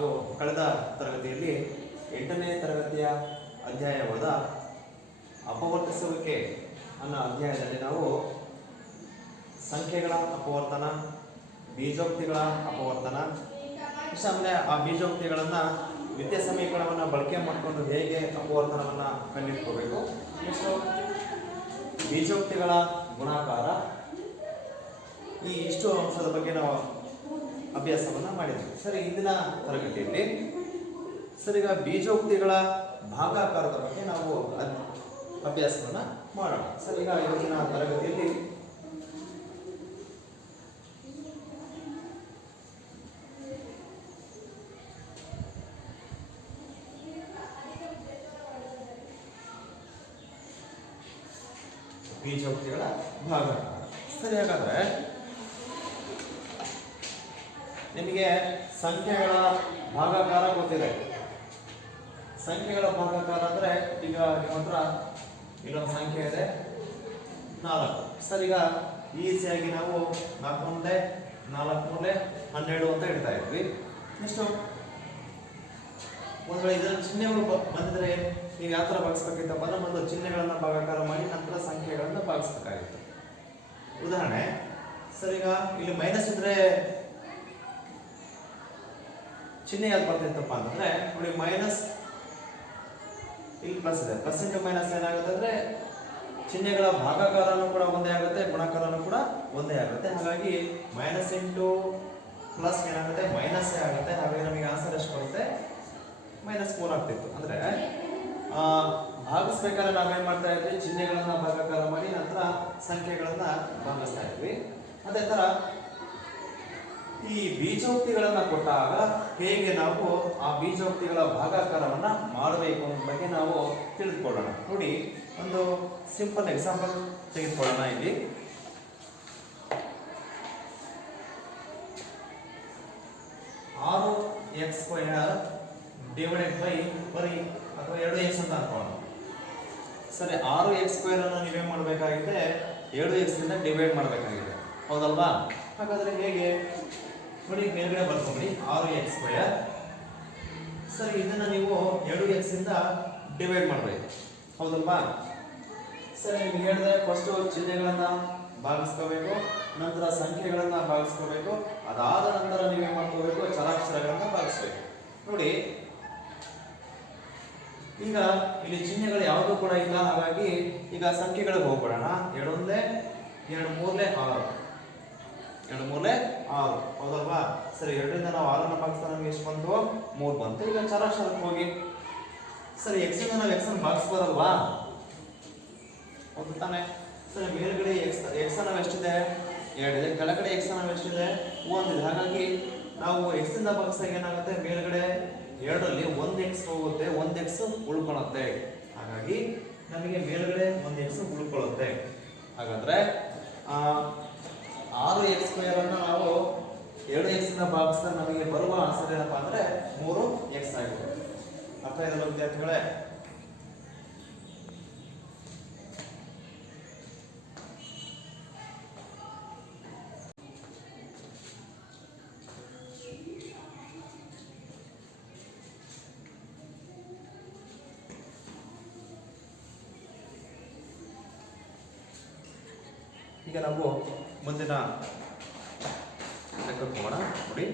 ನಾವು ಕಳೆದ ತರಗತಿಯಲ್ಲಿ 8ನೇ ತರಗತಿಯ ಅಧ್ಯಾಯವಾದ ಅಪವರ್ತಿಸುವಿಕೆ ಅನ್ನೋ ಅಧ್ಯಾಯದಲ್ಲಿ ನಾವು ಸಂಖ್ಯೆಗಳ ಅಪವರ್ತನ, ಬೀಜೋಕ್ತಿಗಳ ಅಪವರ್ತನ, ಆಮೇಲೆ ಆ ಬೀಜೋಕ್ತಿಗಳನ್ನು ವಿದ್ಯಾ ಸಮೀಕರಣವನ್ನು ಬಳಕೆ ಮಾಡಿಕೊಂಡು ಹೇಗೆ ಅಪವರ್ತನವನ್ನು ಕಂಡುಹಿಡ್ಕೋಬೇಕು, ನೆಕ್ಸ್ಟು ಬೀಜೋಕ್ತಿಗಳ ಗುಣಾಕಾರ, ಈ ಇಷ್ಟು ಅಂಶದ ಬಗ್ಗೆ ನಾವು ಅಭ್ಯಾಸವನ್ನು ಮಾಡಿದ್ವಿ. ಸರಿ, ಇಂದಿನ ತರಗತಿಯಲ್ಲಿ ಈಗ ಬೀಜೋಕ್ತಿಗಳ ಭಾಗಾಕಾರದ ಬಗ್ಗೆ ನಾವು ಅಭ್ಯಾಸವನ್ನು ಮಾಡೋಣ. ಈಗ ಇವತ್ತಿನ ತರಗತಿಯಲ್ಲಿ ಬೀಜೋಕ್ತಿಗಳ ಭಾಗಾಕಾರ. ಸರಿ, ಹಾಗಾದ್ರೆ ನಿಮಗೆ ಸಂಖ್ಯೆಗಳ ಭಾಗಾಕಾರ ಗೊತ್ತಿದೆ. ಸಂಖ್ಯೆಗಳ ಭಾಗಾಕಾರ ಅಂದ್ರೆ ಈಗ ನಿಮ್ಮ ಹತ್ರ ಇಲ್ಲೊಂದು ಸಂಖ್ಯೆ ಇದೆ 4. ಸರ್, ಈಗ ಈಸಿಯಾಗಿ ನಾವು 4 ಮೂಲೆ 12 ಅಂತ ಇಡ್ತಾ ಇದ್ವಿ. ನೆಕ್ಸ್ಟ್ ಒಂದು ವೇಳೆ ಇದರ ಚಿಹ್ನೆಗಳು ಬಂದಿದ್ರೆ ನೀವು ಯಾವ ಥರ ಭಾಗಿಸ್ಬೇಕಿತ್ತಪ್ಪ ಅಂದ್ರೆ ಒಂದು ಚಿಹ್ನೆಗಳನ್ನ ಭಾಗಾಕಾರ ಮಾಡಿ ನಂತರ ಸಂಖ್ಯೆಗಳನ್ನ ಭಾಗಿಸ್ಬೇಕಾಗಿತ್ತು. ಉದಾಹರಣೆ, ಸರ್, ಈಗ ಇಲ್ಲಿ ಮೈನಸ್ ಇದ್ರೆ ಚಿಹ್ನೆ ಯಾವ್ದು ಬರ್ತಿತ್ತಪ್ಪ ಅಂತಂದ್ರೆ ನೋಡಿ, ಮೈನಸ್ ಇಲ್ಲಿ ಪ್ಲಸ್ ಇದೆ, ಪ್ಲಸ್ ಇಂಟು ಮೈನಸ್ ಏನಾಗುತ್ತೆ ಅಂದ್ರೆ ಚಿಹ್ನೆಗಳ ಭಾಗಾಕಾರನೂ ಕೂಡ ಒಂದೇ ಆಗುತ್ತೆ, ಗುಣಾಕಾರನೂ ಕೂಡ ಒಂದೇ ಆಗುತ್ತೆ. ಹಾಗಾಗಿ ಮೈನಸ್ ಇಂಟು ಪ್ಲಸ್ ಏನಾಗುತ್ತೆ, ಮೈನಸ್ ಆಗುತ್ತೆ. ಹಾಗಾಗಿ ನಮಗೆ ಆನ್ಸರ್ ಎಷ್ಟು ಬರುತ್ತೆ, -3 ಆಗ್ತಿತ್ತು. ಅಂದ್ರೆ ಭಾಗಿಸ್ಬೇಕಾದ್ರೆ ನಾವೇನ್ ಮಾಡ್ತಾ ಇದ್ವಿ, ಚಿಹ್ನೆಗಳನ್ನ ಭಾಗಾಕಾರ ಮಾಡಿ ನಂತರ ಸಂಖ್ಯೆಗಳನ್ನ ಭಾಗಿಸ್ತಾ ಇದ್ವಿ. ಅದೇ ತರ ಈ ಬೀಜೋಕ್ತಿಗಳನ್ನ ಕೊಟ್ಟಾಗ ಹೇಗೆ ನಾವು ಆ ಬೀಜೋಕ್ತಿಗಳ ಭಾಗಾಕಾರವನ್ನ ಮಾಡಬೇಕು ಅನ್ನೋ ಬಗ್ಗೆ ನಾವು ತಿಳಿದುಕೊಳ್ಳೋಣ. ನೋಡಿ, ಒಂದು ಸಿಂಪಲ್ ಎಕ್ಸಾಂಪಲ್ ತೆಗೆದುಕೊಳ್ಳೋಣ. ಇಲ್ಲಿ (6x² ಡಿವೈಡೆಡ್ ಬೈ ಬರೀ ಅಥವಾ 2x ಅಂತ ಅನ್ಕೊಳ್ಳೋಣ. ಸರಿ, 6x² ಅನ್ನು ನೀವೇ ಮಾಡಬೇಕಾಗಿದೆ, 7x ಇಂದ ಡಿವೈಡ್ ಮಾಡಬೇಕಾಗಿದೆ, ಹೌದಲ್ವಾ? ಹಾಗಾದ್ರೆ ಹೇಗೆ ನೋಡಿ, ಮೇಲ್ಗಡೆ ಬರ್ಕೊಂಡ್ರಿ 6x². ಸರಿ, ಇದನ್ನ ನೀವು 2x ಇಂದ ಡಿವೈಡ್ ಮಾಡಬೇಕು, ಹೌದಲ್ವಾ? ಸರಿ, ನಿಮ್ಗೆ ಹೇಳಿದ್ರೆ ಫಸ್ಟ್ ಚಿಹ್ನೆಗಳನ್ನ ಭಾಗಿಸ್ಕೋಬೇಕು, ನಂತರ ಸಂಖ್ಯೆಗಳನ್ನ ಭಾಗಿಸ್ಕೋಬೇಕು, ಅದಾದ ನಂತರ ನೀವೇನ್ ಮಾಡ್ಕೋಬೇಕು, ಚರಾಕ್ಷರಗಳನ್ನ ಭಾಗಿಸ್ಬೇಕು. ನೋಡಿ, ಈಗ ಇಲ್ಲಿ ಚಿಹ್ನೆಗಳು ಯಾವುದೂ ಕೂಡ ಇಲ್ಲ, ಹಾಗಾಗಿ ಈಗ ಸಂಖ್ಯೆಗಳಿಗೆ ಹೋಗ್ಬಿಡೋಣ. 2 1 2 3 6, 2 3 6, ಹೌದಲ್ವಾ? ಸರಿ, 2 ರಿಂದ ನಾವು 6 ಅನ್ನು ಭಾಗಿಸ್ತಾ ನಮಗೆ ಎಷ್ಟು ಬಂತು, 3 ಬಂತು. ಈಗ ಚರಾಕ್ಷರಕ್ಕೆ ಹೋಗಿ, ಸರಿ, x ಇಂದ ನಾವು x ಅನ್ನು ಭಾಗಿಸ್ಬೋದಲ್ವಾ, ಹೌದು ತಾನೆ? ಸರಿ, ಮೇಲ್ಗಡೆ x ನಾವು ಎಷ್ಟಿದೆ, 2 ಇದೆ, ಕೆಳಗಡೆ x ನಾವು ಎಷ್ಟಿದೆ, 1 ಇದೆ. ಹಾಗಾಗಿ ನಾವು x ಇಂದ ಭಾಗಿಸಿದಾಗ ಏನಾಗುತ್ತೆ, ಮೇಲ್ಗಡೆ 2ರಲ್ಲಿ 1x ಹೋಗುತ್ತೆ, 1x ಉಳ್ಕೊಳ್ಳುತ್ತೆ. ಹಾಗಾಗಿ ನಮಗೆ ಮೇಲ್ಗಡೆ 1x ಉಳ್ಕೊಳ್ಳುತ್ತೆ. ಹಾಗಾದ್ರೆ 6x² ಅನ್ನು ನಾವು 2x ಇಂದ ಭಾಗಿಸಿದಾಗ ನಮಗೆ ಬರುವ ಆನ್ಸರ್ ಏನಪ್ಪಾ ಅಂದ್ರೆ 3x ಆಗಿದೆ. ಅರ್ಥ ಇದೆಲ್ಲ ವಿದ್ಯಾರ್ಥಿಗಳೇ? ಈಗ ನಾವು ಮುಂದಿನ ಲೆಕ್ಕಕ್ಕೆ ಹೋಗೋಣ. ನೋಡಿ,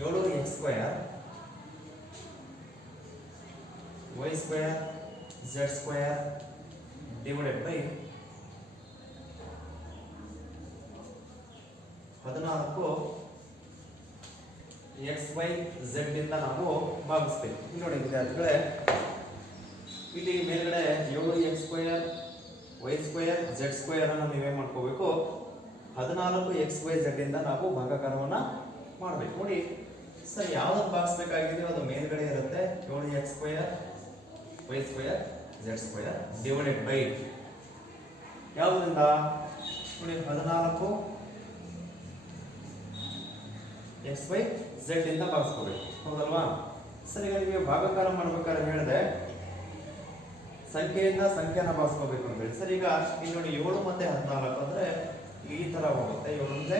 (7x², y² z² divided by 14 xy z ಇಂದ ನಾವು ಭಾಗಿಸ್ಬೇಕು. ಇಲ್ಲಿ ನೋಡಿ ವಿದ್ಯಾರ್ಥಿಗಳೇ, ಇಲ್ಲಿ ಮೇಲ್ಗಡೆ 7x² y² z² ಅನ್ನು ನೀವೇ ಮಾಡ್ಕೋಬೇಕು, 14 xy z ಇಂದ ನಾವು ಭಾಗಾಕಾರವನ್ನ ಮಾಡಬೇಕು. ನೋಡಿ ಸರ್, ಯಾವ್ದನ್ನು ಭಾಗಿಸ್ಬೇಕಾಗಿದೆ ಅದು ಮೇಲ್ಗಡೆ ಇರುತ್ತೆ, 7x² y² z² divided by ಯಾವುದರಿಂದ ನೋಡಿ 14 xy z ಇಂದ ಭಾಗಿಸ್ಕೋಬೇಕು, ಹೌದಲ್ವಾ? ಸರಿ, ಈಗ ನಿಮಗೆ ಭಾಗಾಕಾರ ಮಾಡ್ಬೇಕಾದ್ರೆ ಹೇಳಿದೆ ಸಂಖ್ಯೆಯಿಂದ ಸಂಖ್ಯೆನ ಭಾಗಿಸ್ಕೋಬೇಕು ಅಂತ ಹೇಳಿ. ಸರಿ, ಈಗ ಇಲ್ಲಿ ನೋಡಿ 7 ಮತ್ತೆ 14 ಅಂದ್ರೆ ಈ ತರ ಹೋಗುತ್ತೆ. 7 ಮುಂದೆ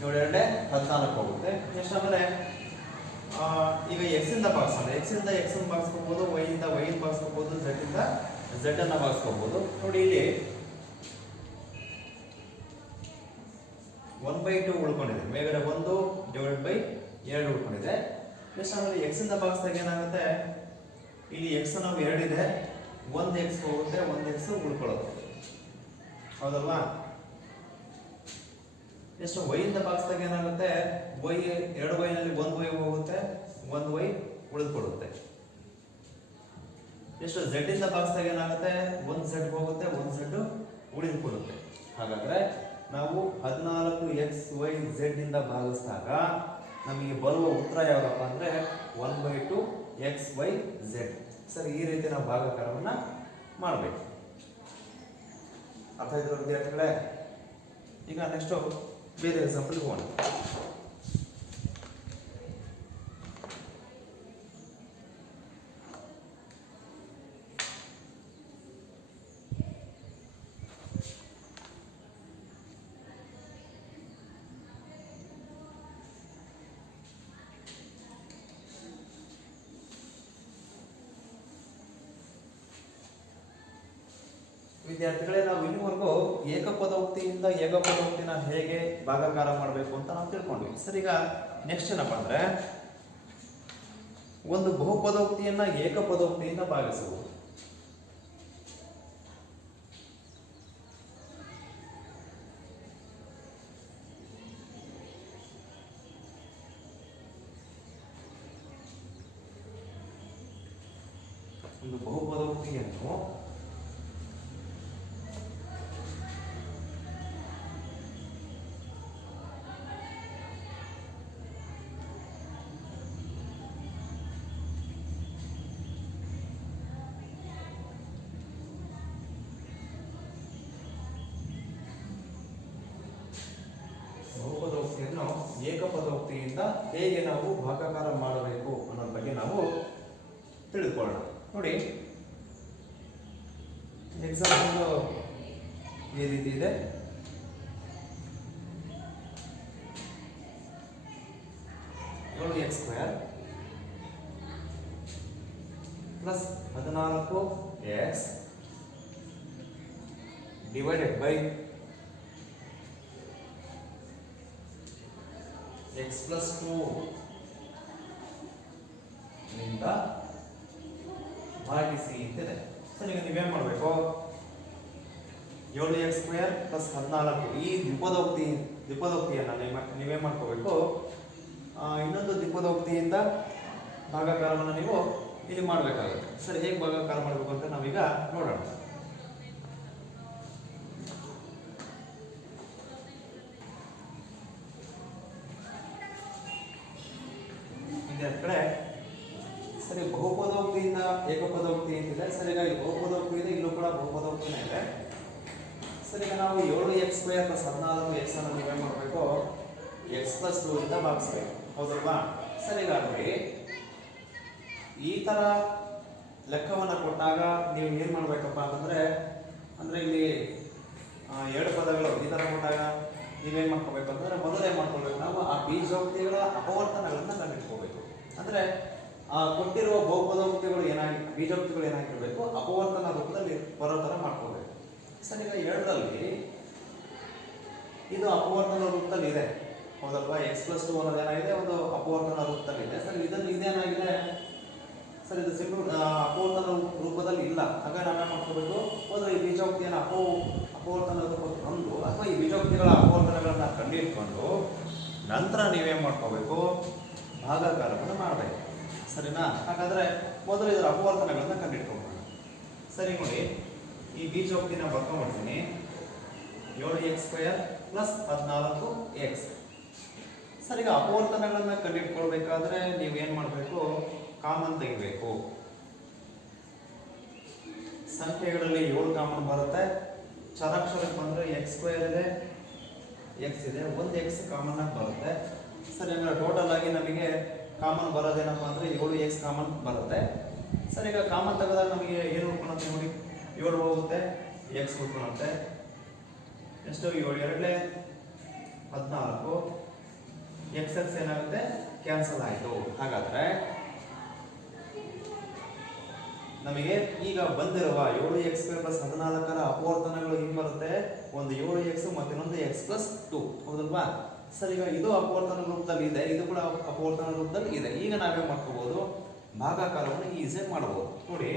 7 ಎರಡೇ 14 ಹೋಗುತ್ತೆ. ನೆಕ್ಸ್ಟ್ ಆಮೇಲೆ ಈಗ ಎಕ್ಸ್ ಇಂದ ಭಾಗಿಸೋಣ. ಎಕ್ಸ್ ಇಂದ ಎಕ್ಸ್ ಅನ್ನು ಭಾಗಿಸ್ಕೋಬಹುದು, ವೈ ಇಂದ ವೈ ಅನ್ನು ಭಾಗಿಸ್ಕೋಬಹುದು, ಝೆಡ್ ಇಂದ ಝೆಡ್ ಅನ್ನ ಭಾಗಿಸ್ಕೋಬಹುದು. ನೋಡಿ ಇಲ್ಲಿ 1/2 ಉಳ್ಕೊಂಡಿದೆ, ಮೇಲ್ಗಡೆ 1/2 ಉಳ್ಕೊಂಡಿದೆ. ನೆಕ್ಸ್ಟ್ ಆಮೇಲೆ ಎಕ್ಸ್ ಇಂದ ಭಾಗಿಸಿದಾಗ ಏನಾಗುತ್ತೆ, ಇಲ್ಲಿ ಎಕ್ಸ್ ನಾವು 2 ಇದೆ, 1 ಎಕ್ಸ್ ಹೋಗುತ್ತೆ, 1 ಎಕ್ಸ್ ಉಳ್ಕೊಳ್ಳುತ್ತೆ, ಹೌದಲ್ವಾ? ಎಷ್ಟು ವೈ ಇಂದ ಭಾಗಿಸಿದಾಗ ಏನಾಗುತ್ತೆ, ವೈ 2 ವೈ ನಲ್ಲಿ 1 ವೈ ಹೋಗುತ್ತೆ, 1 ವೈ ಉಳಿದುಕೊಳ್ಳುತ್ತೆ. ಎಷ್ಟು ಝೆಡ್ ಇಂದ ಭಾಗಿಸಿದಾಗ ಏನಾಗುತ್ತೆ, 1 ಝೆಡ್ ಹೋಗುತ್ತೆ, 1 ಝೆಡ್ ಉಳಿದುಕೊಳ್ಳುತ್ತೆ. ಹಾಗಾದ್ರೆ ನಾವು 14xyz ಇಂದ ಭಾಗಿಸಿದಾಗ ನಮಗೆ ಬರುವ ಉತ್ತರ ಯಾವ್ದಪ್ಪ ಅಂದ್ರೆ 1/2xyz. ಸರಿ, ಈ ರೀತಿ ನಾವು ಭಾಗಾಕಾರವನ್ನ ಮಾಡಬೇಕು. ಅರ್ಥ ಆಯ್ತು ವಿದ್ಯಾರ್ಥಿಗಳೇ? ಈಗ ನೆಕ್ಸ್ಟ್ ಬೇರೆ ಎಕ್ಸಾಂಪಲ್ ಹೋಗೋಣ. ವಿದ್ಯಾರ್ಥಿಗಳೇ, ನಾವು ಇಲ್ಲಿವರೆಗೂ ಏಕಪದೋಕ್ತಿಯಿಂದ ಏಕಪದೋಕ್ತಿನ ಹೇಗೆ ಭಾಗಾಕಾರ ಮಾಡಬೇಕು ಅಂತ ನಾವು ತಿಳ್ಕೊಂಡ್ವಿ. ಸರಿ, ಈಗ ನೆಕ್ಸ್ಟ್ ಏನಪ್ಪ ಅಂದ್ರೆ ಒಂದು ಬಹುಪದೋಕ್ತಿಯನ್ನ ಏಕಪದೋಕ್ತಿಯಿಂದ ಭಾಗಿಸಬಹುದು. ಒಂದು ಬಹುಪದೋಕ್ತಿಯನ್ನು ಏಕಪದೋಕ್ತಿಯಿಂದ ಹೇಗೆ ನಾವು ಭಾಗಾಕಾರ ಮಾಡಬೇಕು ಅನ್ನೋದ್ರ ಬಗ್ಗೆ ನಾವು ತಿಳಿದುಕೊಳ್ಳೋಣ. ನೋಡಿ, ಎಕ್ಸಾಂಪಲ್ ಈ ರೀತಿ ಇದೆ. x² plus 14x divided by x plus 2 ನಿಂದ ಭಾಗಿಸಿ ಅಂತಿದೆ. ಸರಿ, ಈಗ ನೀವೇನ್ ಮಾಡಬೇಕು, 7x² ಪ್ಲಸ್ 14 ಈ ದ್ವಿಪದೋಕ್ತಿಯನ್ನ ನೀವೇನ್ ಮಾಡ್ಕೋಬೇಕು, ಇನ್ನೊಂದು ದ್ವಿಪದೋಕ್ತಿಯಿಂದ ಭಾಗಾಕಾರವನ್ನು ನೀವು ಇಲ್ಲಿ ಮಾಡಬೇಕಾಗುತ್ತೆ. ಸರಿ, ಹೇಗೆ ಭಾಗಾಕಾರ ಮಾಡಬೇಕು ಅಂತ ನಾವೀಗ ನೋಡೋಣ. ಕಡೆ ಸರಿ, ಬಹುಪದೋಕ್ತಿಯಿಂದ ಏಕಪದೋಕ್ತಿ ಅಂತಿದೆ. ಸರಿ, ಈಗ ಬಹುಪದೋಕ್ತಿ ಇದೆ, ಇಲ್ಲೂ ಕೂಡ ಬಹುಪದೋಕ್ತಿನೇ ಇದೆ. ಸರಿ, ಈಗ ನಾವು 7x² ಪ್ಲಸ್ 14x ಅನ್ನು ನೀವೇನ್ ಮಾಡಬೇಕು, x plus 2 ಇಂದ ಭಾಗಿಸ್ಬೇಕು, ಹೌದಲ್ವಾ? ಸರಿ, ಈಗ ನೋಡಿ, ಈ ತರ ಲೆಕ್ಕವನ್ನ ಕೊಟ್ಟಾಗ ನೀವು ಏನ್ ಮಾಡ್ಬೇಕಪ್ಪ ಅಂತಂದ್ರೆ, ಇಲ್ಲಿ 2 ಪದಗಳು ಈ ತರ ಕೊಟ್ಟಾಗ ನೀವೇನ್ ಮಾಡ್ಕೋಬೇಕು ಅಂತಂದ್ರೆ, ಮೊದಲು ಏನ್ ಮಾಡ್ಕೊಳ್ಬೇಕು, ನಾವು ಆ ಬೀಜೋಕ್ತಿಗಳ ಅಪವರ್ತನಗಳನ್ನ ಕಂಡುಹಿಡ್ಕೋಬೇಕು. ಅಂದ್ರೆ ಕೊಟ್ಟಿರುವ ಬಹುಪದೋಕ್ತಿಗಳು ಬೀಜೋಕ್ತಿಗಳು ಏನಾಗಿರ್ಬೇಕು, ಅಪವರ್ತನ ರೂಪದಲ್ಲಿ ಬರೋ ತರ ಮಾಡ್ಕೋಬೇಕು. ಸರಿ, ಈಗ 2ರಲ್ಲಿ ಇದು ಅಪವರ್ತನ ರೂಪದಲ್ಲಿ ಇದೆ, ಹೌದಲ್ವಾ? x plus 2 ಅನ್ನೋದು ಏನಾಗಿದೆ, ಒಂದು ಅಪವರ್ತನ ರೂಪದಲ್ಲಿ ಇದೆ. ಸರಿ, ಇದೇನಾಗಿದೆ, ಸರಿ, ಇದು ಸಿಂಪಲ್ ಅಪವರ್ತನ ರೂಪದಲ್ಲಿ ಇಲ್ಲ. ಹಾಗಾಗಿ ನಾವೇನ್ ಮಾಡ್ಕೋಬೇಕು, ಹೋದ್ರೆ ಈ ಬೀಜೋಕ್ತಿಯನ್ನು ಅಪವರ್ತನ ರೂಪಕ್ಕೆ ತಂದು ಅಥವಾ ಈ ಬೀಜೋಕ್ತಿಗಳ ಅಪವರ್ತನಗಳನ್ನ ಕಂಡುಹಿಡ್ಕೊಂಡು ನಂತರ ನೀವೇನ್ ಮಾಡ್ಕೋಬೇಕು, ಭಾಗಾಕಾರವನ್ನು ಮಾಡಬೇಕು. ಸರಿನಾ? ಹಾಗಾದ್ರೆ ಮೊದಲು ಇದರ ಅಪವರ್ತನಗಳನ್ನ ಕಂಡುಹಿಡ್ಕೋಬೇಕು. ಸರಿ, ನೋಡಿ, ಈ ಬೀಜೋಕ್ತಿನ ಬರ್ಕೊಂಡ್ಬಿಡ್ತೀನಿ. 7x² plus 14x. ಸರಿ, ಈಗ ಅಪವರ್ತನಗಳನ್ನ ಕಂಡುಹಿಡ್ಕೊಳ್ಬೇಕಾದ್ರೆ ನೀವೇನ್ ಮಾಡಬೇಕು, ಕಾಮನ್ ತೆಗಿಬೇಕು. ಸಂಖ್ಯೆಗಳಲ್ಲಿ 7 ಕಾಮನ್ ಬರುತ್ತೆ. ಚರಾಕ್ಷರಕ್ಕೆ ಬಂದ್ರೆ x² ಇದೆ, x ಇದೆ, 1x ಕಾಮನ್ ಆಗಿ ಬರುತ್ತೆ. ಸರಿ, ಅಂದ್ರೆ ಟೋಟಲ್ ಆಗಿ ನಮಗೆ ಕಾಮನ್ ಬರೋದೇನಪ್ಪ ಅಂದರೆ 7x ಕಾಮನ್ ಬರುತ್ತೆ. ಸರ್ ಈಗ ಕಾಮನ್ ತೆಗೆದಾಗ ನಮಗೆ ಏನು ಉಳ್ಕೊಳುತ್ತೆ ನೋಡಿ, 7 ಹೋಗುತ್ತೆ, x ಉಳ್ಕೊಳುತ್ತೆ. ಎಷ್ಟು 7 2 14, x ಏನಾಗುತ್ತೆ ಕ್ಯಾನ್ಸಲ್ ಆಯಿತು. ಹಾಗಾದರೆ ನಮಗೆ ಈಗ ಬಂದಿರುವ 7x² + 14ರ ಅಪವರ್ತನಗಳು ಹಿಂಗೆ ಬರುತ್ತೆ. ಒಂದು 7x ಮತ್ತು ಇನ್ನೊಂದು x + 2 ಹೌದಲ್ವಾ. ಸರ್ ಈಗ ಇದು ಅಪವರ್ತನ ರೂಪದಲ್ಲಿ ಇದೆ, ಇದು ಕೂಡ ಅಪವರ್ತನ ರೂಪದಲ್ಲಿ ಇದೆ. ಈಗ ನಾವೇ ಮಾಡ್ಕೋಬಹುದು, ಭಾಗಾಕಾರವನ್ನು ಈಸಿಯಾಗಿ ಮಾಡಬಹುದು. ನೋಡಿ,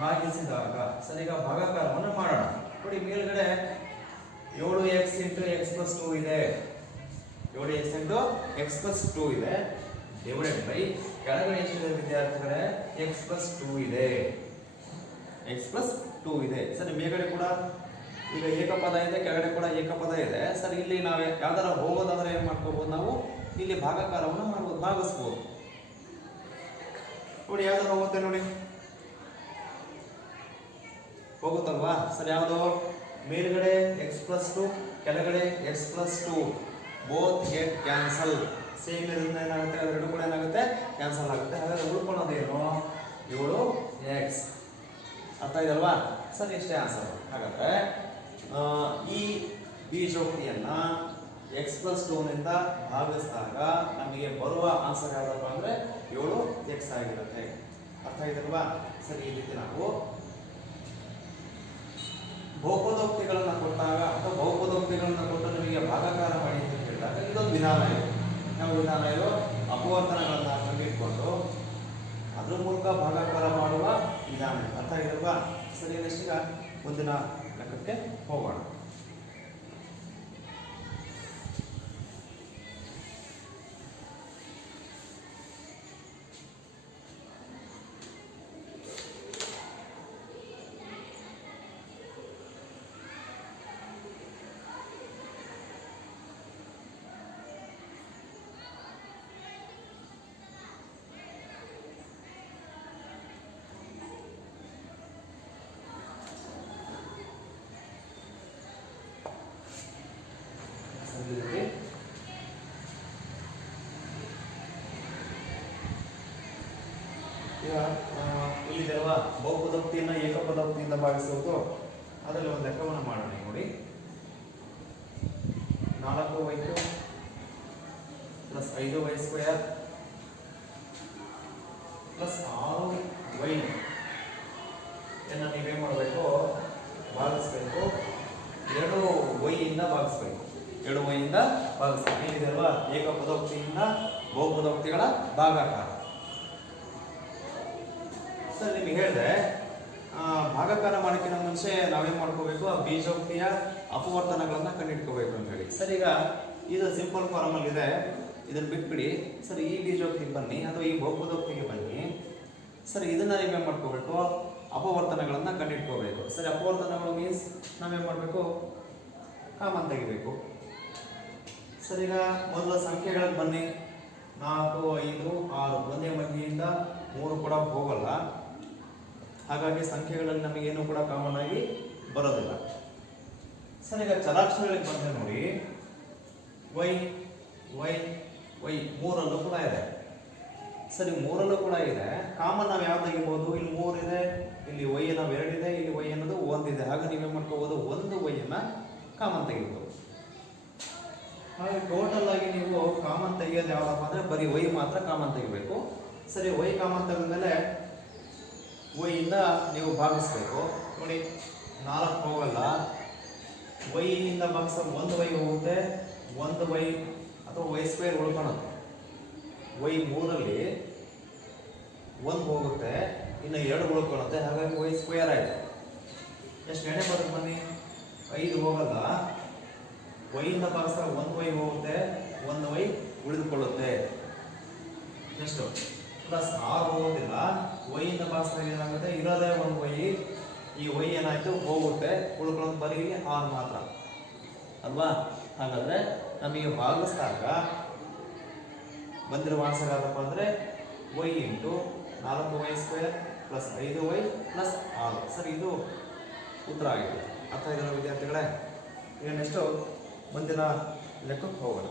ಭಾಗಿಸಿದಾಗ ಸರ್ ಈಗ ಭಾಗಾಕಾರವನ್ನು ಮಾಡೋಣ. ನೋಡಿ ಮೇಲ್ಗಡೆ 7x × x + 2 ಇದೆ, 7x × x + 2 ಇದೆ, ಡಿವೈಡೆಡ್ ಬೈ ಕೆಳಗಡೆ ಎಷ್ಟಿದೆ ವಿದ್ಯಾರ್ಥಿಗಳೇ, x + 2 ಇದೆ, x + 2 ಇದೆ. ಸರ್ ಮೇಲ್ಗಡೆ ಕೂಡ ಈಗ ಏಕಪದ ಇದೆ, ಕೆಳಗಡೆ ಕೂಡ ಏಕಪದ ಇದೆ. ಸರ್ ಇಲ್ಲಿ ನಾವು ಯಾವ್ದಾರ ಹೋಗೋದಾದ್ರೆ ಏನು ಮಾಡ್ಕೋಬಹುದು, ನಾವು ಇಲ್ಲಿ ಭಾಗಾಕಾರವನ್ನು ಮಾಡ್ಬೋದು, ಭಾಗಿಸ್ಬೋದು. ನೋಡಿ ಯಾವ್ದಾರ ಹೋಗುತ್ತೆ ನೋಡಿ, ಹೋಗುತ್ತಲ್ವಾ. ಸರ್ ಯಾವುದು, ಮೇಲ್ಗಡೆ x + 2, ಕೆಳಗಡೆ x + 2, both get cancel. Same ಇದರಿಂದ ಏನಾಗುತ್ತೆ, ಎರಡು ಕೂಡ ಏನಾಗುತ್ತೆ ಕ್ಯಾನ್ಸಲ್ ಆಗುತ್ತೆ. ಹಾಗಾದ್ರೆ ಉಳ್ಕೊಳ್ಳೋದೇನು 7x. ಅರ್ಥ ಇದಲ್ವಾ. ಸರ್ ಇಷ್ಟೇ ಆನ್ಸರ್. ಹಾಗಾದ್ರೆ ಈ ಬೀಜೋಕ್ತಿಯನ್ನ x + 2 ನಿಂದ ಭಾಗಿಸಿದಾಗ ನಮಗೆ ಬರುವ ಆನ್ಸರ್ ಯಾವುದಪ್ಪ ಅಂದರೆ 7x ಆಗಿರುತ್ತೆ. ಅರ್ಥ ಇದಲ್ವಾ. ಸರಿ, ಈ ರೀತಿ ನಾವು ಬಹುಪದೋಕ್ತಿಗಳನ್ನು ಕೊಟ್ಟಾಗ ಅಥವಾ ಬಹುಪದೋಕ್ತಿಗಳನ್ನು ಕೊಟ್ಟು ನಿಮಗೆ ಭಾಗಾಕಾರ ಮಾಡಿ ಅಂತ ಹೇಳಿದಾಗ ಇದೊಂದು ವಿಧಾನ ಇದೆ. ಯಾವ ವಿಧಾನ ಇದು, ಅಪವರ್ತನಗಳನ್ನು ಕಂಡಿಟ್ಕೊಂಡು ಅದ್ರ ಮೂಲಕ ಭಾಗಾಕಾರ ಮಾಡುವ ವಿಧಾನ. ಅರ್ಥ ಆಗಿರಲ್ವಾ. ಸರಿ, ನೆಕ್ಸ್ಟ್ ಮುಂದಿನ ಲೆಕ್ಕಕ್ಕೆ ಹೋಗೋಣ. ಈಗ ಇಲ್ಲಿದೆಲ್ವಾ, ಬಹುಪದೋಕ್ತಿಯನ್ನು ಏಕಪದೋಕ್ತಿಯಿಂದ ಭಾಗಿಸುವುದು. ಅದರಲ್ಲಿ ಒಂದು ಲೆಕ್ಕವನ್ನು ಮಾಡೋಣ. ನೋಡಿ, 4y + 5y² + 6y ಇದನ್ನು ನೀವೇನು ಮಾಡಬೇಕು, ಭಾಗಿಸ್ಬೇಕು. 2y ಇಂದ ಭಾಗಿಸ್ಬೇಕು, 2y ಇಂದ ಭಾಗಿಸ್ಬೇಕು. ಏನಿದೆಲ್ವಾ, ಏಕಪದೋಕ್ತಿಯಿಂದ ಬಹುಪದೋಕ್ತಿಗಳ ಭಾಗಾಕಾರ. ಸರ್ ನಿಮಗೆ ಹೇಳಿದೆ, ಭಾಗಾಕಾರ ಮಾಡೋಕ್ಕಿಂತ ಮುಂಚೆ ನಾವೇನು ಮಾಡ್ಕೋಬೇಕು, ಆ ಬೀಜೋಕ್ತಿಯ ಅಪವರ್ತನಗಳನ್ನು ಕಂಡುಹಿಡ್ಕೋಬೇಕು ಅಂತ ಹೇಳಿ. ಸರ್ ಈಗ ಇದು ಸಿಂಪಲ್ ಫಾರ್ಮಲ್ ಇದೆ, ಇದನ್ನು ಬಿಟ್ಬಿಡಿ. ಸರ್ ಈ ಬೀಜೋಕ್ತಿಗೆ ಬನ್ನಿ ಅಥವಾ ಈ ಬಹುಪದೋಕ್ತಿಗೆ ಬನ್ನಿ. ಸರ್ ಇದನ್ನ ನೀವೇನು ಮಾಡ್ಕೋಬೇಕು, ಅಪವರ್ತನಗಳನ್ನು ಕಂಡುಹಿಡ್ಕೋಬೇಕು. ಸರಿ, ಅಪವರ್ತನಗಳು ಮೀನ್ಸ್ ನಾವೇನು ಮಾಡಬೇಕು, ಕಾಮನ್ ತೆಗಿಬೇಕು. ಸರ್ ಈಗ ಮೊದಲ ಸಂಖ್ಯೆಗಳಿಗೆ ಬನ್ನಿ. 4, 5, 6 ಒಂದೇ ಮಧ್ಯೆಯಿಂದ 3 ಕೂಡ ಹೋಗಲ್ಲ. ಹಾಗಾಗಿ ಸಂಖ್ಯೆಗಳಲ್ಲಿ ನಮಗೇನು ಕೂಡ ಕಾಮನ್ ಆಗಿ ಬರೋದಿಲ್ಲ. ಸರ್ ಈಗ ಚಲಾಕ್ಷರಗಳಿಗೆ ಬಂದರೆ ನೋಡಿ, y y y ಮೂರಲ್ಲೂ ಕೂಡ ಇದೆ. ಸರಿ, ಮೂರಲ್ಲೂ ಕೂಡ ಇದೆ. ಕಾಮನ್ ನಾವು ಯಾವ್ದು ತೆಗಿಬಹುದು, ಇಲ್ಲಿ 3 ಇದೆ, ಇಲ್ಲಿ y ನಾವು 2 ಇದೆ, ಇಲ್ಲಿ y ಅನ್ನೋದು 1 ಇದೆ. ಹಾಗೆ ನೀವೇನು ಮಾಡ್ಕೋಬಹುದು, ಒಂದು y ಅನ್ನ ಕಾಮನ್ ತೆಗಿಬಹುದು. ಹಾಗೆ ಟೋಟಲ್ ಆಗಿ ನೀವು ಕಾಮನ್ ತೆಗಿಯೋದು ಯಾವ್ದಪ್ಪ ಅಂದರೆ ಬರೀ y ಮಾತ್ರ ಕಾಮನ್ ತೆಗಿಬೇಕು. ಸರಿ, y ಕಾಮನ್ ತೆಗೆದ್ಮೇಲೆ y ಇಂದ ನೀವು ಭಾಗಿಸ್ಬೇಕು. ನೋಡಿ 4 ಹೋಗಲ್ಲ, y ಇಂದ ಭಾಗಿಸ 1y ಹೋಗುತ್ತೆ, 1y ಅಥವಾ y² ಉಳ್ಕೊಳುತ್ತೆ. y 3ರಲ್ಲಿ 1 ಹೋಗುತ್ತೆ, ಇನ್ನು 2 ಉಳ್ಕೊಳುತ್ತೆ. ಹಾಗಾಗಿ y² ಆಯಿತು. ಎಷ್ಟು ಎಣ್ಣೆ ಬರುತ್ತೆ ಬನ್ನಿ, 5 ಹೋಗಲ್ಲ, y ಇಂದ ಭಾಗಿಸ 1y ಹೋಗುತ್ತೆ, 1y ಉಳಿದುಕೊಳ್ಳುತ್ತೆ. ಎಷ್ಟು ಪ್ಲಸ್ 6 ಹೋಗೋದಿಲ್ಲ, y ಇಂದ ಭಾಗಿಸಿದಾಗ ಏನಾಗುತ್ತೆ, ಇರೋದೇ 1y. ಈ y ಏನಾಯ್ತು ಹೋಗುತ್ತೆ, ಉಳ್ಕೊಳ್ಳೋದು ಬರೀ 6 ಮಾತ್ರ ಅಲ್ವಾ. ಹಾಗಾದ್ರೆ ನಮಗೆ ಭಾಗಿಸಿದಾಗ ಬಂದಿರುವ ಆನ್ಸರ್ ಯಾವ್ದಪ್ಪ ಅಂದರೆ y × 4y² + 5y + 6. ಸರಿ, ಇದು ಉತ್ತರ ಆಗಿದೆ. ಅರ್ಥ ಇದೆಯಲ್ಲ ವಿದ್ಯಾರ್ಥಿಗಳೇ. ಈಗ ನೆಕ್ಸ್ಟು ಮುಂದಿನ ಲೆಕ್ಕಕ್ಕೆ ಹೋಗೋಣ.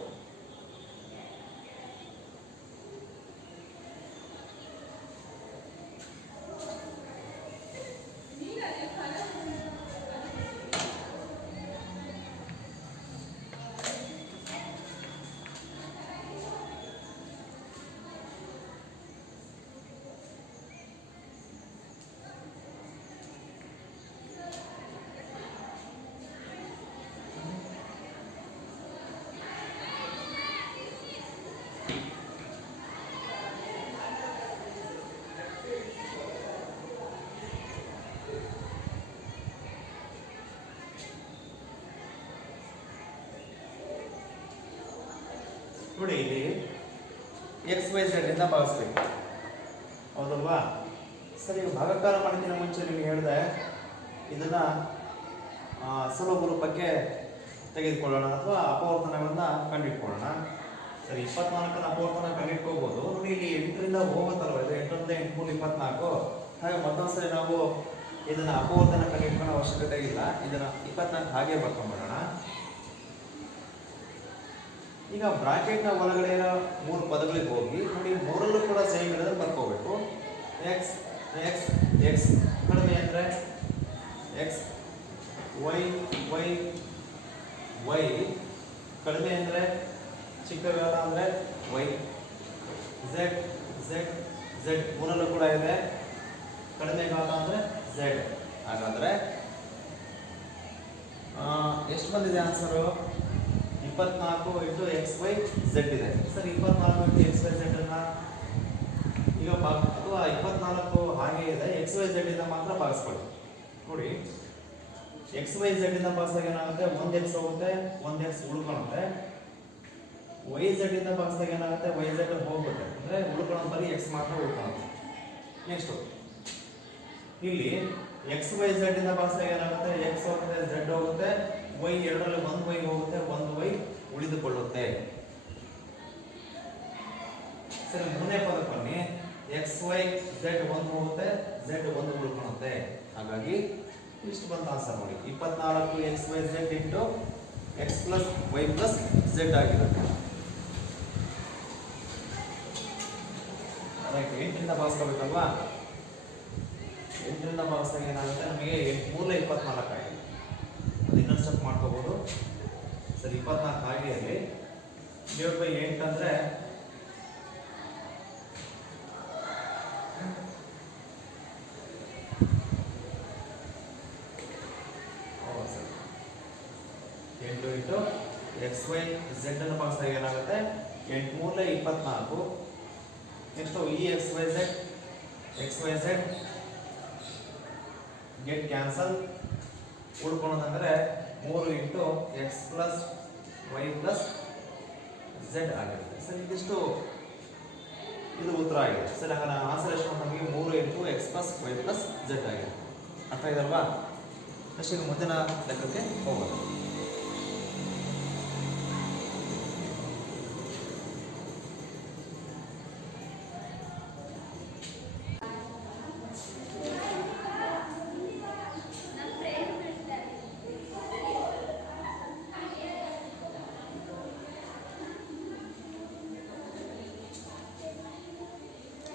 ನೋಡಿ ಇಲ್ಲಿ ಎಕ್ಸ್ ವೈ ಝೆಡ್ ಇಂದ ಭಾಗಿಸ್ಬೇಕು, ಹೌದಲ್ವಾ? ಸರಿ, ಭಾಗಾಕಾರ ಮಾಡೋಕ್ಕಿಂತ ಮುಂಚೆ ನಿಮಗೆ ಹೇಳಿದೆ ಇದನ್ನ ಸುಲಭ ರೂಪಕ್ಕೆ ತೆಗೆದುಕೊಳ್ಳೋಣ ಅಥವಾ ಅಪವರ್ತನಗಳನ್ನ ಕಂಡಿಟ್ಕೊಳ್ಳೋಣ. ಸರಿ, 24ನ ಅಪವರ್ತನ ಕಂಡಿಟ್ಕೋಬಹುದು. ನೋಡಿ ಇಲ್ಲಿ 8ರಿಂದ ಹೋಗುತ್ತಲ್ವ, ಇದು 8 × 8 = 24. ಹಾಗೆ ಮತ್ತೊಂದ್ಸರಿ ನಾವು ಇದನ್ನ ಅಪವರ್ತನ ಕಂಡಿಟ್ಕೊಳ್ಳೋ ಅವಶ್ಯಕತೆ ಇಲ್ಲ. ಇದನ್ನ 24 ಹಾಗೆ ಬರ್ಕೊಂಡ್ಬಿಡೋಣ. ಈಗ ಬ್ರಾಕೆಟ್ನ ಒಳಗಡೆ ಇರೋ 3 ಪದಗಳಿಗೆ ಹೋಗಿ ನೋಡಿ, ಮೂರಲ್ಲೂ ಕೂಡ ಸೇಮ್ ಇರೋದನ್ನ ಬರ್ಕೋಬೇಕು. ಎಕ್ಸ್ ಎಕ್ಸ್ ಎಕ್ಸ್ ಕಡಿಮೆ ಅಂದರೆ ಎಕ್ಸ್, ವೈ ವೈ ವೈ ಕಡಿಮೆ ಅಂದರೆ ಚಿಕ್ಕವೆಲ್ಲ ಅಂದರೆ ವೈ, ಝೆಡ್ ಝೆಡ್ ಝೆಡ್ ಮೂರಲ್ಲೂ ಕೂಡ ಇದೆ. ಕಡಿಮೆ ಘಾತ ಅಂದರೆ ಝೆಡ್. ಹಾಗಾದರೆ ಎಷ್ಟು ಬಂದಿದೆ ಆನ್ಸರು? 24 × XY Z ಇದೆ. ಸರಿ, 24 × XY Z ಅನ್ನ ಈಗ ಅಥವಾ 24 ಹಾಗೆ ಇದೆ, XY Z ಇಂದ ಮಾತ್ರ ಭಾಗಿಸ್ಕೊಳ್ಳಿ. ನೋಡಿ, XY Z ಇಂದ ಭಾಗಿಸಿದಾಗ ಏನಾಗುತ್ತೆ? 1x ಹೋಗುತ್ತೆ, 1x ಉಳ್ಕೊಳ್ಳುತ್ತೆ. YZ ಇಂದ ಭಾಗಿಸಿದಾಗ ಏನಾಗುತ್ತೆ? YZ ಹೋಗುತ್ತೆ, ಅಂದರೆ ಉಳ್ಕೊಳ್ಳೋದು ಬರೀ x ಮಾತ್ರ ಉಳ್ಕೊಳ್ಳುತ್ತೆ. ನೆಕ್ಸ್ಟ್ ಇಲ್ಲಿ XYZ ಇಂದ ಭಾಗಿಸಿದಾಗ ಏನಾಗುತ್ತೆ? x ಹೋಗುತ್ತೆ, z ಹೋಗುತ್ತೆ, y ಎರಡರಲ್ಲಿ 1 y ಹೋಗುತ್ತೆ, 1 y ಉಳಿದುಕೊಳ್ಳುತ್ತೆ. ಸರಿ, ಮೂರನೇ ಪದಕ್ಕೆ ಬನ್ನಿ. XY Z 1 ಹೋಗುತ್ತೆ, z 1 ಉಳ್ಕೊಳ್ಳುತ್ತೆ. ಹಾಗಾಗಿ ಇಷ್ಟು ಬಂತ ಆನ್ಸರ್ ನೋಡಿ, 24 XY Z × x + y + z ಆಗಿರುತ್ತೆ. ರೈಟ್, 8ರಿಂದ ಭಾಗಿಸ್ಕೋಬೇಕಲ್ವಾ? 8ರಿಂದ ಭಾಗಿಸಿದಾಗ ಏನಾಗುತ್ತೆ? ನಮಗೆ 8 × 3 = 24 ಆಗಿದೆ. ಅದು ಇನ್ನೊಂದು ಸ್ಟೆಪ್ ಮಾಡ್ಕೋಬಹುದು. ಸರಿ, 24 ಹಾಗೆ ಇರಲಿ. /8 ಅಂದರೆ ಸರಿ, 8 × XY Z ಅನ್ನು ಭಾಗಿಸಿದಾಗ ಏನಾಗುತ್ತೆ? 8 × 3 = 24. ನೆಕ್ಸ್ಟ್ ಈ XYZ get cancel, ಉಳ್ಕೊಳ್ಳೋದಂದ್ರೆ 3 × x + y + z ಆಗಿರುತ್ತೆ. ಸರಿ, ಇದಿಷ್ಟು ಇದು ಉತ್ತರ ಆಗಿದೆ. ಸರಿ, ಹಾಗಾದ್ರೆ ಆನ್ಸರ್ ಎಷ್ಟು? ನಮಗೆ 3 × x + y + z ಆಗಿದೆ. ಅರ್ಥ ಇದಲ್ವಾ? ನೆಕ್ಸ್ಟ್ ಈಗ ಮುಂದಿನ ಲೆಕ್ಕಕ್ಕೆ ಹೋಗೋಣ.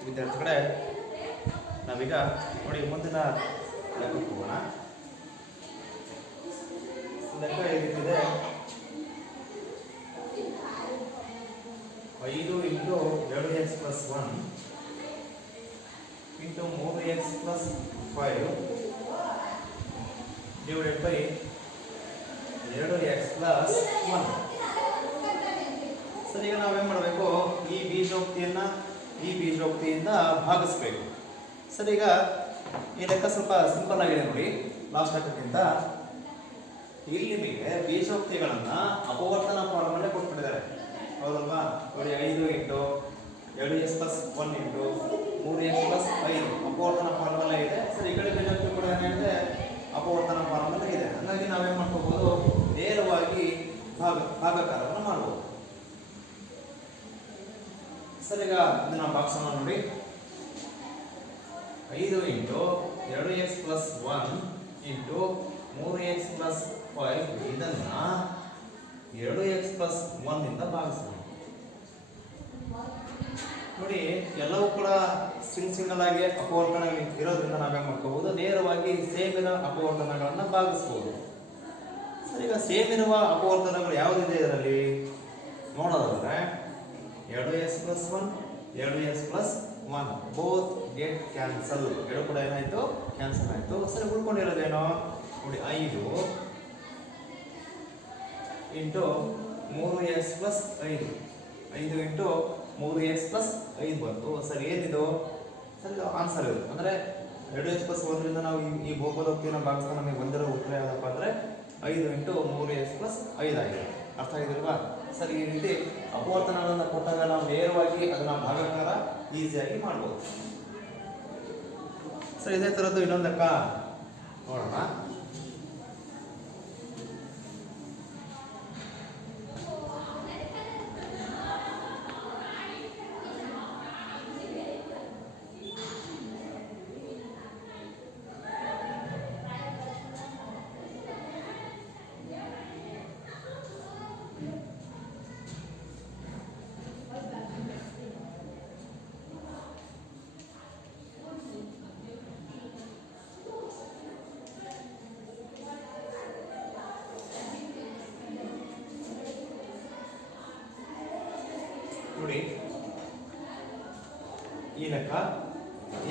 ವಿದ್ಯಾರ್ಥಿಗಳೇ, ನಾವೀಗ ನೋಡಿ ಮುಂದಿನ ಲೆಕ್ಕಕ್ಕೆ ಹೋಗೋಣ. ಲೆಕ್ಕ ಈ ರೀತಿದೆ. 5 × 2x + 1 × 3x + 5 / 2x + 1. ಸರಿ, ಈಗ ನಾವೇನು ಮಾಡಬೇಕು? ಈ ಬೀಜೋಕ್ತಿಯಿಂದ ಭಾಗಿಸ್ಬೇಕು. ಸರಿ, ಈಗ ಈ ಲೆಕ್ಕ ಸ್ವಲ್ಪ ಸಿಂಪಲ್ ಆಗಿದೆ ನೋಡಿ, ಲಾಸ್ಟ್ ಲೆಕ್ಕಕ್ಕಿಂತ. ಇಲ್ಲಿ ನಿಮಗೆ ಬೀಜೋಕ್ತಿಗಳನ್ನ ಅಪವರ್ತನ ಫಾರ್ಮಲ್ಲೇ ಕೊಟ್ಬಿಟ್ಟಿದ್ದಾರೆ, ಹೌದಲ್ವಾ? ನೋಡಿ, 5 × 2x + 1 × 3x + 5 ಅಪವರ್ತನ ಫಾರ್ಮಲ್ಲೇ ಇದೆ. ಸರಿ, ಈ ಕಡೆ ಬೀಜೋಕ್ತಿ ಕೂಡ ಏನಿದೆ? ಅಪವರ್ತನ ಫಾರ್ಮಲ್ಲೇ ಇದೆ. ಹಾಗಾಗಿ ನಾವೇನು ಮಾಡ್ಕೋಬಹುದು? ನೇರವಾಗಿ ಭಾಗಾಕಾರವನ್ನು ಮಾಡ್ಬೋದು. ಸರಿ, ಈಗ ಇದನ್ನ ಬಾಕ್ಸನ್ನು ನೋಡಿ. 5 × 2x + 1 × 3x + 5 ಇದನ್ನ 2x+1 ಇಂದ ಭಾಗಿಸೋಣ. ನೋಡಿ ಎಲ್ಲವೂ ಕೂಡ ಸಿಂಗಲ್ ಆಗಿ ಅಪವರ್ತನ ಇರೋದ್ರಿಂದ ನಾವೇನ್ ಮಾಡ್ಕೋಬಹುದು, ನೇರವಾಗಿ ಸೇಮ್ ಇರೋ ಅಪವರ್ತನಗಳನ್ನ ಭಾಗಿಸಬಹುದು. ಸರಿ, ಈಗ ಸೇಮ್ ಇರುವ ಅಪವರ್ತನಗಳು ಯಾವುದಿದೆ ಇದರಲ್ಲಿ ನೋಡೋದಾದ್ರೆ 2x+1 2x+1 both get cancel. ಎರಡು ಕೂಡ ಏನಾಯ್ತು, ಕ್ಯಾನ್ಸಲ್ ಆಯ್ತು. ಸರಿ, ಉಳ್ಕೊಂಡಿರೋದೇನೋ ನೋಡಿ 5 ಇಂಟು 3x+5 5 ಇಂಟು 3x+5 ಬಂತು. ಸರಿ, ಏನಿದು ಸರಿ ಆನ್ಸರ್ ಇದು. ಅಂದರೆ 2x+1ರಿಂದ ನಾವು ಈ ಬಹುಪದೋಕ್ತಿಯನ್ನು ಭಾಗಿಸ್ತಾ ನಮಗೆ ಬಂದಿರೋ ಉತ್ತರ ಯಾವುದಪ್ಪ ಅಂದರೆ 5 ಇಂಟು 3x+5 ಆಗಿದೆ. ಅರ್ಥ ಆಗಿದಲ್ವಾ? ಸರಿ, ಈ ರೀತಿ ಅಪವರ್ತನಗಳನ್ನು ಕೊಟ್ಟಾಗ ನಾವು ನೇರವಾಗಿ ಅದನ್ನ ಭಾಗಾಕಾರ ಈಸಿಯಾಗಿ ಮಾಡ್ಬೋದು. ಸರಿ, ಇದೇ ಥರದ್ದು ಇನ್ನೊಂದು ಲೆಕ್ಕ ನೋಡೋಣ. ನೋಡಿ ಈ ಲೆಕ್ಕ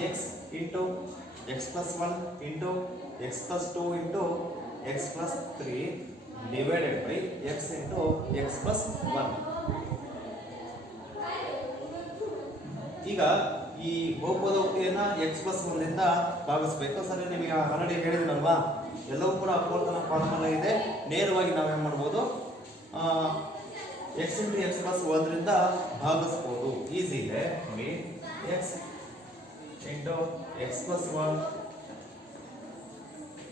x into x+1 into x+2 into x+3 divided by x into x+1. ಈಗ ಈ ಬಹುಪದೋಕ್ತಿಯನ್ನ x+1ರಿಂದ ಭಾಗಿಸ್ಬೇಕು. ಸರಿ, ನಿಮಗೆ ಆಲ್ರೆಡಿ ಹೇಳಿದ್ನಲ್ವಾ, ಎಲ್ಲವೂ ಕೂಡ ಅಪವರ್ತನ ಫಾರ್ಮುಲಾ ಇದೆ. ನೇರವಾಗಿ ನಾವೇನು ಮಾಡ್ಬೋದು, x ಇಂಟು x+1ರಿಂದ ಭಾಗಿಸ್ಬೋದು. ಈಸಿ ಇದೆ ನೋಡಿ. x into x+1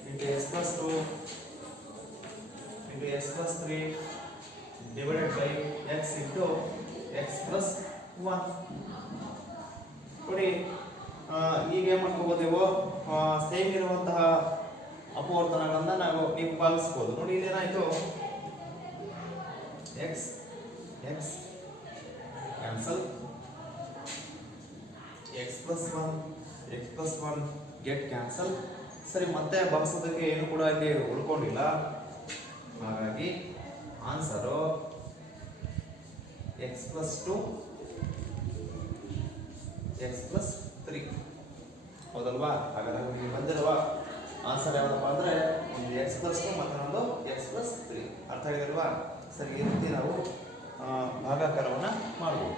into x+2 into x+3 divided by x into x+1. ನೋಡಿ ಈಗ ಏನು ಮಾಡ್ಕೋಬೋದೇವೋ, ಸೇಮ್ ಇರುವಂತಹ ಅಪವರ್ತನಗಳನ್ನ ನೀವು ಭಾಗಿಸ್ಬೋದು. ನೋಡಿ ಇದೇನಾಯ್ತು, x cancel, x+1 get cancel. ಸರಿ, ಮತ್ತೆ ಭಾಗಿಸೋದಕ್ಕೆ ಏನು ಕೂಡ ಇಲ್ಲಿ ಉಳ್ಕೊಂಡಿಲ್ಲ. ಹಾಗಾಗಿ ಆನ್ಸರು x+2 x+3 ಹೌದಲ್ವಾ? ಹಾಗಾದ್ರೆ ನಿಮಗೆ ಬಂದಿರುವ ಆನ್ಸರ್ ಯಾವ್ದಪ್ಪ ಅಂದ್ರೆ ಒಂದು x+2 ಮತ್ತೊಂದು x+3. ಅರ್ಥ ಆಗಿದಲ್ವಾ? ಸರಿ, ಈ ರೀತಿ ನಾವು ಭಾಗಾಕಾರವನ್ನು ಮಾಡಬಹುದು.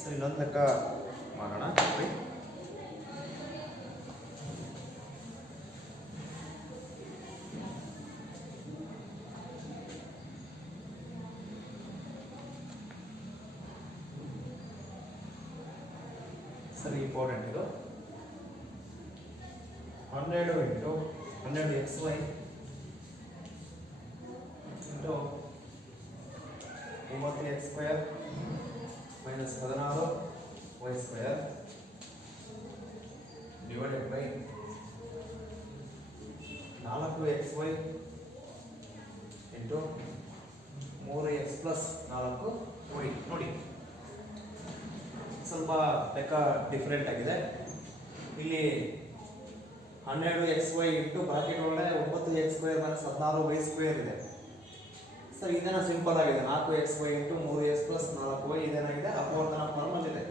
ಸರಿ, ಇನ್ನೊಂದು ಲೆಕ್ಕ ಮಾಡೋಣ. ಸರಿ, ಇಂಪಾರ್ಟೆಂಟ್ ಇದು. 12 into 12xy into 9x² minus 16y² divided by 4xy into 3x+4y. ನೋಡಿ ಸ್ವಲ್ಪ ಲೆಕ್ಕ ಡಿಫರೆಂಟ್ ಆಗಿದೆ. ಇಲ್ಲಿ 12xy ಇಂಟು ಬ್ರಾಕೆಟ್ ಒಳಗಡೆ 9x² ಮೈನಸ್ 16y² ಇದೆ. ಸರ್, ಇದನ್ನ ಸಿಂಪಲ್ ಆಗಿದೆ. 4xy ಇಂಟು 3x+4y ಇದೇನಾಗಿದೆ, ಅಪವರ್ತನ ಫಾರ್ಮಲ್ ಇದೆ.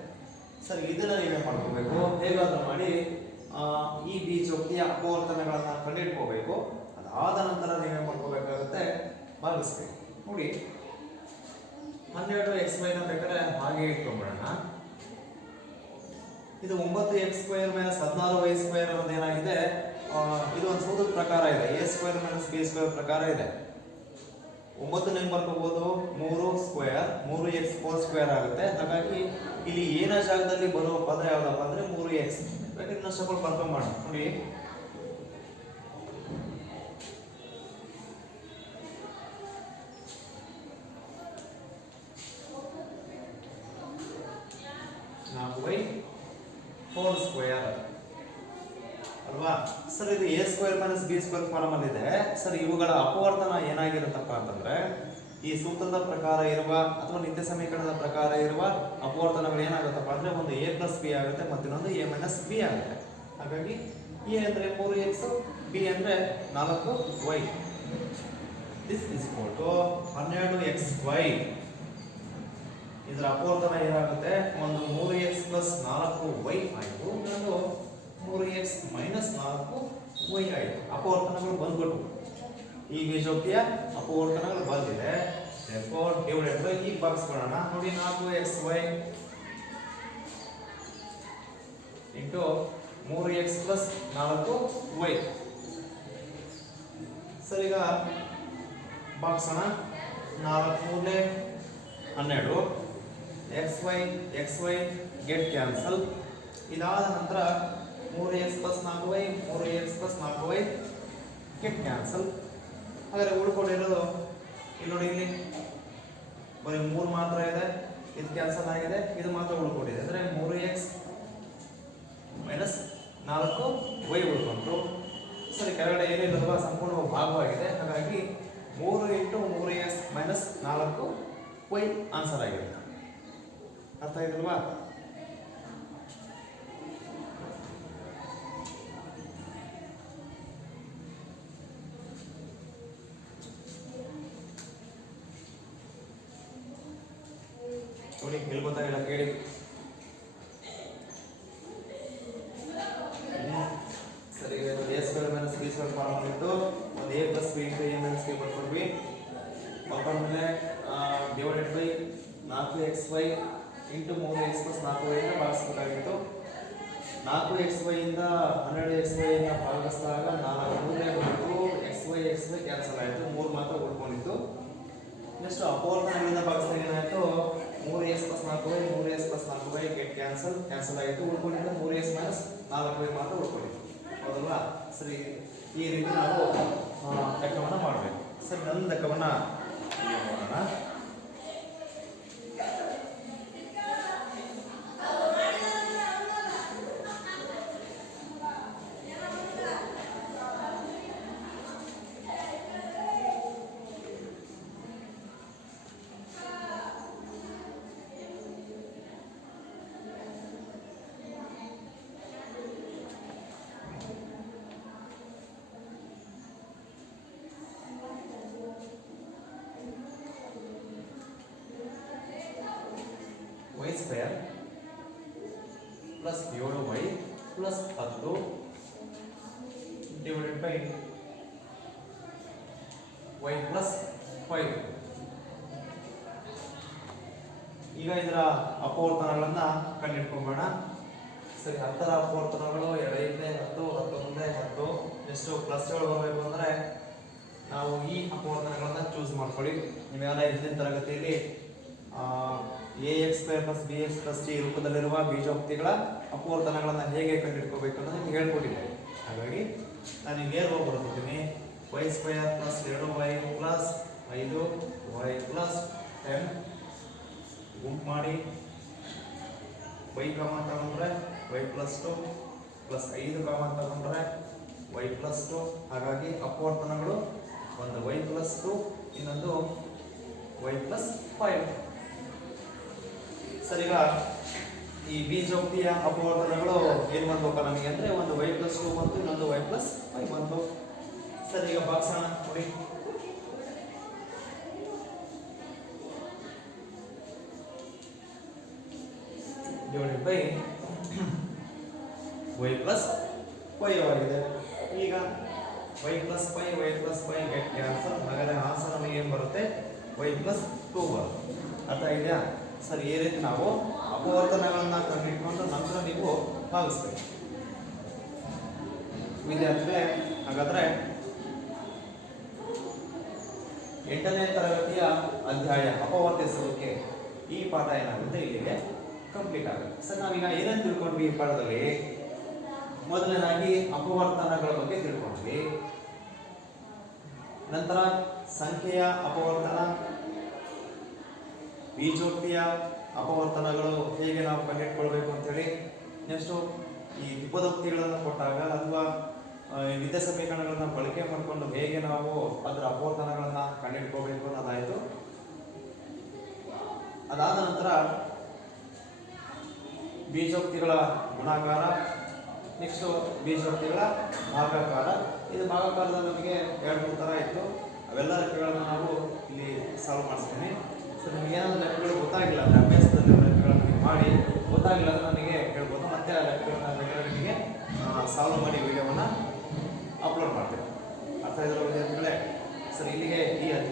ಸರ್, ಇದನ್ನ ನೀವೇ ಮಾಡ್ಕೋಬೇಕು. ಹೇಗಾದ್ರೂ ಮಾಡಿ ಈ ಬೀಜೋಕ್ತಿಯ ಅಪವರ್ತನಗಳನ್ನ ಕಂಡುಹಿಡ್ಕೋಬೇಕು. ಅದಾದ ನಂತರ ನೀವೇ ಮಾಡ್ಕೋಬೇಕಾಗುತ್ತೆ, ಭಾಗಿಸ್ಬೇಕು. ನೋಡಿ 12xy ಬೇಕಾದ್ರೆ ಹಾಗೆ ಇಟ್ಕೊಂಡ್ಬಿಡೋಣ. ಇದು 9x² ಮೈನಸ್ 16y² ಅನ್ನೋದು ಏನಾಗಿದೆ, ಇದು ಒಂದು ಸೂತ್ರದ ಪ್ರಕಾರ ಇದೆ. a² ಮೈನಸ್ b² ಪ್ರಕಾರ ಇದೆ. 9 ನೆನ್ ಬರ್ಕೋಬಹುದು, 3x² ಆಗುತ್ತೆ. ಹಾಗಾಗಿ ಇಲ್ಲಿ ಏನ ಜಾಗದಲ್ಲಿ ಬರುವ ಪದ ಯಾವ್ದಪ್ಪ ಅಂದ್ರೆ 3x. ಇನ್ನೊಂದು ಸ್ವಲ್ಪ ಕನ್ಫರ್ಮ್ ಮಾಡೋಣ. ನೋಡಿ y ಹೋಲ್ ಸ್ಕ್ವೇರ್ ಅಲ್ವಾ ಸರ್. ಇದು A square minus B square form ಅಲ್ಲಿ ಇದೆ ಸರ್. ಇವುಗಳ ಅಪವರ್ತನ ಏನಾಗಿರುತ್ತಪ್ಪ ಅಂತಂದ್ರೆ ಈ ಸೂತ್ರದ ಪ್ರಕಾರ ಇರುವ ಅಥವಾ ನಿತ್ಯ ಸಮೀಕರಣದ ಪ್ರಕಾರ ಇರುವ ಅಪವರ್ತನಗಳು ಏನಾಗುತ್ತಪ್ಪ ಅಂದ್ರೆ ಒಂದು ಎ ಪ್ಲಸ್ ಬಿ ಆಗುತ್ತೆ ಮತ್ತಿನ್ನೊಂದು ಎ ಮೈನಸ್ ಬಿ ಆಗುತ್ತೆ. ಹಾಗಾಗಿ ಎ ಅಂದ್ರೆ 3x, ಬಿ ಅಂದ್ರೆ 4y. This is equal to 12xy. ಇದರ ಅಪವರ್ತನ ಏನಾಗುತ್ತೆ, ಒಂದು 3x ಪ್ಲಸ್ 4y ಆಯಿತು, ಇನ್ನೊಂದು 3x ಮೈನಸ್ 4y ಆಯಿತು. ಅಪವರ್ತನಗಳು ಬಂದ್ಬಿಟ್ಟು ಈ ಬೀಜೋಕ್ತಿಯ ಅಪವರ್ತನಗಳು ಬಂದಿದೆ. therefore divided by ಈ ಬಾಕ್ಸ್ ಮಾಡೋಣ ನೋಡಿ 4xy into 3x plus 4y. Sir ಈಗ ಬಾಕ್ಸ್ ಅಣ್ಣ 4 12 xy ಗೆಟ್ ಕ್ಯಾನ್ಸಲ್. ಇದಾದ ನಂತರ 3x plus 4y 3x plus 4y get cancel. ಹಾಗಾದ್ರೆ ಉಳ್ಕೊಂಡಿರೋದು ಇಲ್ಲಿ ನೋಡಿ, ಇಲ್ಲಿ ಬರೀ 3 ಮಾತ್ರ ಇದೆ, ಇದು ಕ್ಯಾನ್ಸಲ್ ಆಗಿದೆ, ಇದು ಮಾತ್ರ ಉಳ್ಕೊಂಡಿದೆ. ಅಂದರೆ 3x ಮೈನಸ್ 4y ಉಳ್ಕೊಂಡ್ರು. ಸರಿ, ಕೆಳಗಡೆ ಏನಿಲ್ಲಲ್ವಾ ಸಂಪೂರ್ಣ ಭಾಗವಾಗಿದೆ. ಹಾಗಾಗಿ 3 into 3x minus 4y answer ಆಗಿದೆ. ಅರ್ಥ ಆಯ್ತಲ್ವಾ? ನೋಡಿ, ಇಲ್ಲಿ ಗೊತ್ತಾಗಿಲ್ಲ ಕೇಳಿ. ಸರಿ, a square minus B square form ಇತ್ತು. ಒಂದು a plus b into a minus b ಬರ್ಕೊಡ್ವಿ. ಬರ್ಕೊಂಡ್ಮೇಲೆ divided by 4xy into 3x plus 4y ಇಂದ ಭಾಗಿಸ್ಬೇಕಾಗಿತ್ತು. 4xy ಇಂದ 12xy ಇಂದ ಭಾಗಿಸಿದಾಗ 4 ಬಂತು. xy ಕ್ಯಾನ್ಸಲ್ ಆಯಿತು, 3 ಮಾತ್ರ ಉಳ್ಕೊಂಡಿತ್ತು. ನೆಕ್ಸ್ಟ್ ಅಪವರ್ತನಗಳಿಂದ ಭಾಗಿಸಿದಾಗ ಏನಾಯಿತು, 3x plus 4y 3x plus 4y get cancel ಆಯಿತು. ಉಳ್ಕೊಂಡಿದ್ದು 3x ಮೈನಸ್ 4y ಮಾತ್ರ ಉಳ್ಕೊಂಡಿತ್ತು. ಹೌದಲ್ವಾ? ಸರಿ, ಈ ರೀತಿ ನಾವು ಲೆಕ್ಕವನ್ನು ಮಾಡಬೇಕು. ಸರಿ, ನನ್ನ ಲೆಕ್ಕವನ್ನು ಮಾಡೋಣ. y square plus 7y plus 10 divided by y plus 5. ಈಗ ಇದರ ಅಪವರ್ತನಗಳನ್ನ ಕಂಡುಹಿಡ್ಕೊಂಬೋಣ. ಸರಿ, 10ರ ಅಪವರ್ತನಗಳು 2 10 10 ಮುಂದೆ 10. ಎಷ್ಟು ಪ್ಲಸ್ಗಳು ಬರಬೇಕು ಅಂದರೆ ನಾವು ಈ ಅಪವರ್ತನಗಳನ್ನ ಚೂಸ್ ಮಾಡ್ಕೊಳ್ಳಿ. ನೀವೆಲ್ಲ ಹಿಂದಿನ ತರಗತಿಯಲ್ಲಿ ax square plus bx plus c ರೂಪದಲ್ಲಿರುವ ಬೀಜೋಕ್ತಿಗಳ ಅಪವರ್ತನಗಳನ್ನು ಹೇಗೆ ಕಂಡುಹಿಡ್ಕೋಬೇಕು ಅನ್ನೋದನ್ನು ಹೇಳ್ಕೊಟ್ಟಿದ್ದೇನೆ. ಹಾಗಾಗಿ ನಾನು ಈಗ ನೇರವಾಗಿ ಬರ್ಕೊತೀನಿ. y square plus 2y plus 5y plus 10 ಗುಂಪು ಮಾಡಿ y ಕಾಮನ್ ತಗೊಂಡ್ರೆ y ಪ್ಲಸ್ 2 ಪ್ಲಸ್ 5 ಕಾಮನ್ ತಗೊಂಡ್ರೆ y ಪ್ಲಸ್ 2. ಹಾಗಾಗಿ ಅಪವರ್ತನಗಳು ಒಂದು y ಪ್ಲಸ್ 2, ಇನ್ನೊಂದು y ಪ್ಲಸ್ 5. ಸರ್, ಈಗ ಈ ಬೀಜೋಕ್ತಿಯ ಅಪವರ್ತನಗಳು ಏನು ಬಂದ್ಬೇಕ ನಮಗೆ ಅಂದರೆ ಒಂದು y ಪ್ಲಸ್ 2 ಬಂತು, ಇನ್ನೊಂದು y ಪ್ಲಸ್ 5 ಬಂತು. ಸರ್, ಈಗ ಬಾಕ್ಸ್ ಅನ್ನ ಕೊಡಿ. ಡಿವೈಡೆಡ್ ಬೈ y ಪ್ಲಸ್ 5 ಆಗಿದೆ. ಈಗ y ಪ್ಲಸ್ 5 ಗೆಟ್ ಕ್ಯಾನ್ಸಲ್. ಹಾಗಾದ್ರೆ ಆನ್ಸರ್ ನಮಗೆ ಏನು ಬರುತ್ತೆ, y ಪ್ಲಸ್ 2 ಬರುತ್ತೆ. ಅರ್ಥ ಇದೆಯಾ? ಸರ್, ಈ ರೀತಿ ನಾವು ಅಪವರ್ತನಗಳನ್ನ ಕಂಡುಹಿಡ್ಕೊಂಡು ನಂತರ ನೀವು ಭಾಗಿಸ್ಬೇಕು. ವಿದ್ಯಾರ್ಥಿಗಳೇ, ಹಾಗಾದ್ರೆ 8ನೇ ತರಗತಿಯ ಅಧ್ಯಾಯ ಅಪವರ್ತಿಸುವಿಕೆ ಈ ಪಾಠ ಏನಾಗುತ್ತೆ ಇಲ್ಲಿಗೆ ಕಂಪ್ಲೀಟ್ ಆಗುತ್ತೆ. ಸರ್, ನಾವೀಗ ಏನೇನು ತಿಳ್ಕೊಂಡ್ವಿ ಈ ಪಾಠದಲ್ಲಿ? ಮೊದಲನೇದಾಗಿ ಅಪವರ್ತನಗಳ ಬಗ್ಗೆ ತಿಳ್ಕೊಂಡ್ವಿ. ನಂತರ ಸಂಖ್ಯೆಯ ಅಪವರ್ತನ, ಬೀಜೋಕ್ತಿಯ ಅಪವರ್ತನಗಳು ಹೇಗೆ ನಾವು ಕಂಡುಹಿಡ್ಕೊಳ್ಬೇಕು ಅಂತೇಳಿ, ನೆಕ್ಸ್ಟು ಈ ಉಪದೋಕ್ತಿಗಳನ್ನು ಕೊಟ್ಟಾಗ ಅಥವಾ ವಿದ್ಯಾ ಸಮೀಕರಣಗಳನ್ನು ಬಳಕೆ ಮಾಡಿಕೊಂಡು ಹೇಗೆ ನಾವು ಅದರ ಅಪವರ್ತನಗಳನ್ನು ಕಂಡುಹಿಡ್ಕೋಬೇಕು ಅನ್ನೋದಾಯಿತು. ಅದಾದ ನಂತರ ಬೀಜೋಕ್ತಿಗಳ ಗುಣಾಕಾರ, ನೆಕ್ಸ್ಟು ಬೀಜೋಕ್ತಿಗಳ ಭಾಗಾಕಾರ. ಇದು ಭಾಗಾಕಾರದಲ್ಲಿ ನಮಗೆ 2-3 ಥರ ಇತ್ತು. ಅವೆಲ್ಲ ಲೆಕ್ಕಗಳನ್ನು ನಾವು ಇಲ್ಲಿ ಸಾಲ್ವ್ ಮಾಡಿಸ್ತೀನಿ. ಸೊ ನಿಮಗೆ ಏನಾದರೂ ಲೆಕ್ಕಗಳು ಗೊತ್ತಾಗಿಲ್ಲ ಅಂದರೆ ಅಭ್ಯಾಸದಲ್ಲಿ ಲೆಕ್ಕಗಳನ್ನು ಮಾಡಿ ಗೊತ್ತಾಗಿಲ್ಲ ಅಂದರೆ ನನಗೆ ಹೇಳ್ಬೋದು, ಮತ್ತೆ ಆ ಲೆಕ್ಕಗಳಿಗೆ ಸಾಲ್ವ್ ಮಾಡಿ ವಿಡಿಯೋವನ್ನು ಅಪ್ಲೋಡ್ ಮಾಡ್ತೀನಿ. ಅರ್ಥ ಇದ್ದರೆ ವಿದ್ಯಾರ್ಥಿಗಳೇ, ಸರ್ ಇಲ್ಲಿಗೆ